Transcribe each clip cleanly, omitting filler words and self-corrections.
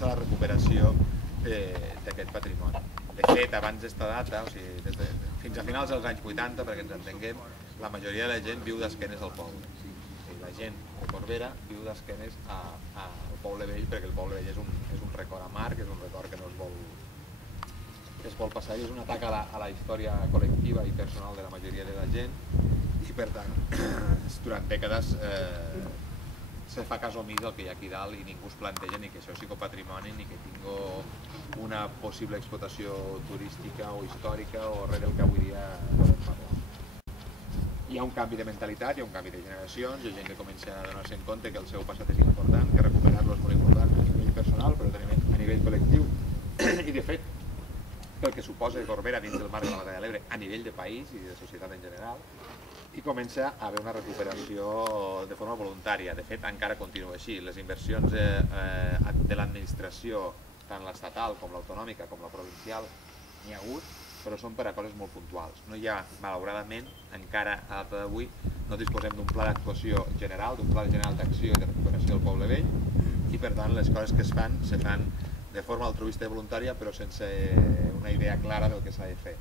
comença la recuperació d'aquest patrimoni. De fet, abans d'esta data, o sigui, fins a finals dels anys 80, perquè ens entenguem, la majoria de la gent viu d'esquenes al poble. La gent de Corbera viu d'esquenes al poble vell, perquè el poble vell és un record amarg, és un record que no es vol passar, i és un atac a la història col·lectiva i personal de la majoria de la gent, i per tant, durant dècades se fa cas omís del que hi ha aquí dalt i ningú es planteja ni que això sigui patrimoni ni que tingui una possible explotació turística o històrica o res del que avui dia podem parlar. Hi ha un canvi de mentalitat, hi ha un canvi de generacions, hi ha gent que comença a donar-se en compte que el seu passat és important, que recuperar-lo és molt important a nivell personal, però també a nivell col·lectiu. I de fet, pel que suposa Corbera dins del marc de la Batalla de l'Ebre a nivell de país i de societat en general, i comença a haver una recuperació de forma voluntària. De fet, encara continua així. Les inversions de l'administració, tant l'estatal com l'autonòmica com la provincial, n'hi ha hagut, però són per a coses molt puntuals. No hi ha, malauradament, encara a data d'avui, no disposem d'un pla d'actuació general, d'un pla general d'acció i de recuperació del poble vell, i per tant les coses que es fan de forma altruista i voluntària, però sense una idea clara del que s'ha de fer.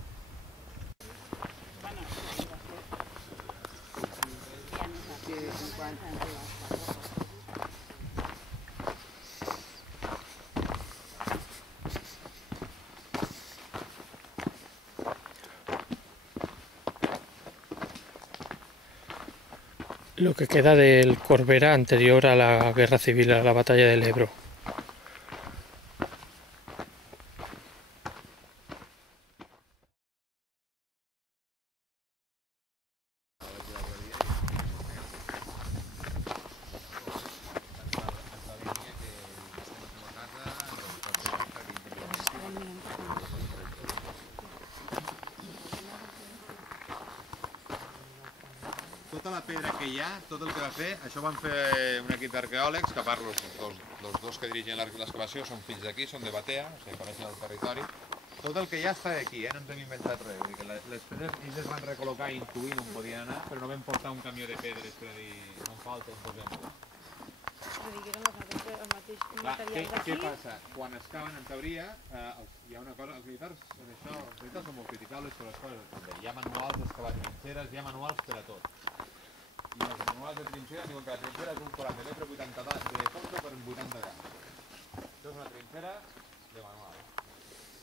Lo que queda del Corbera anterior a la Guerra Civil, a la Batalla del Ebro. Tota la pedra que hi ha, tot el que va fer, això van fer un equip d'arqueòlegs, que a part els dos que dirigen l'excavació són fills d'aquí, són de Batea, o sigui, coneixen el territori. Tot el que hi ha està d'aquí, no ens hem inventat res. Vull dir que les pedres ells es van recol·locar intuint on podien anar, però no vam portar un camió de pedres per dir, no em falta, posem-les. Vull dir que eren el mateix material d'aquí. Què passa? Quan excaven en teoria, hi ha una cosa, els militars són molt criticables per les coses. Hi ha manuals d'excavar trinxeres, hi ha manuals per a tot. I els manuals de trinxeres diuen que la trinxera és un 40 metres 80 de fons per 80 grams. Això és una trinxera de manual.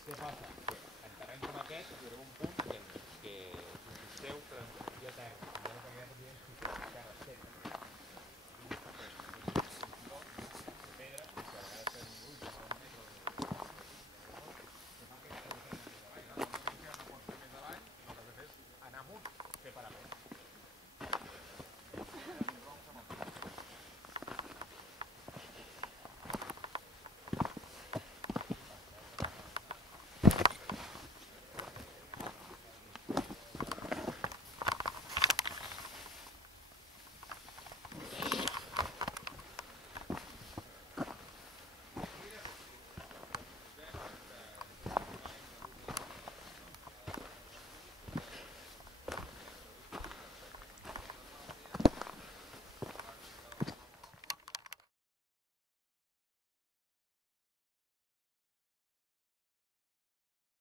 Què passa? Que en terrenys com aquest arriba un punt que si insisteu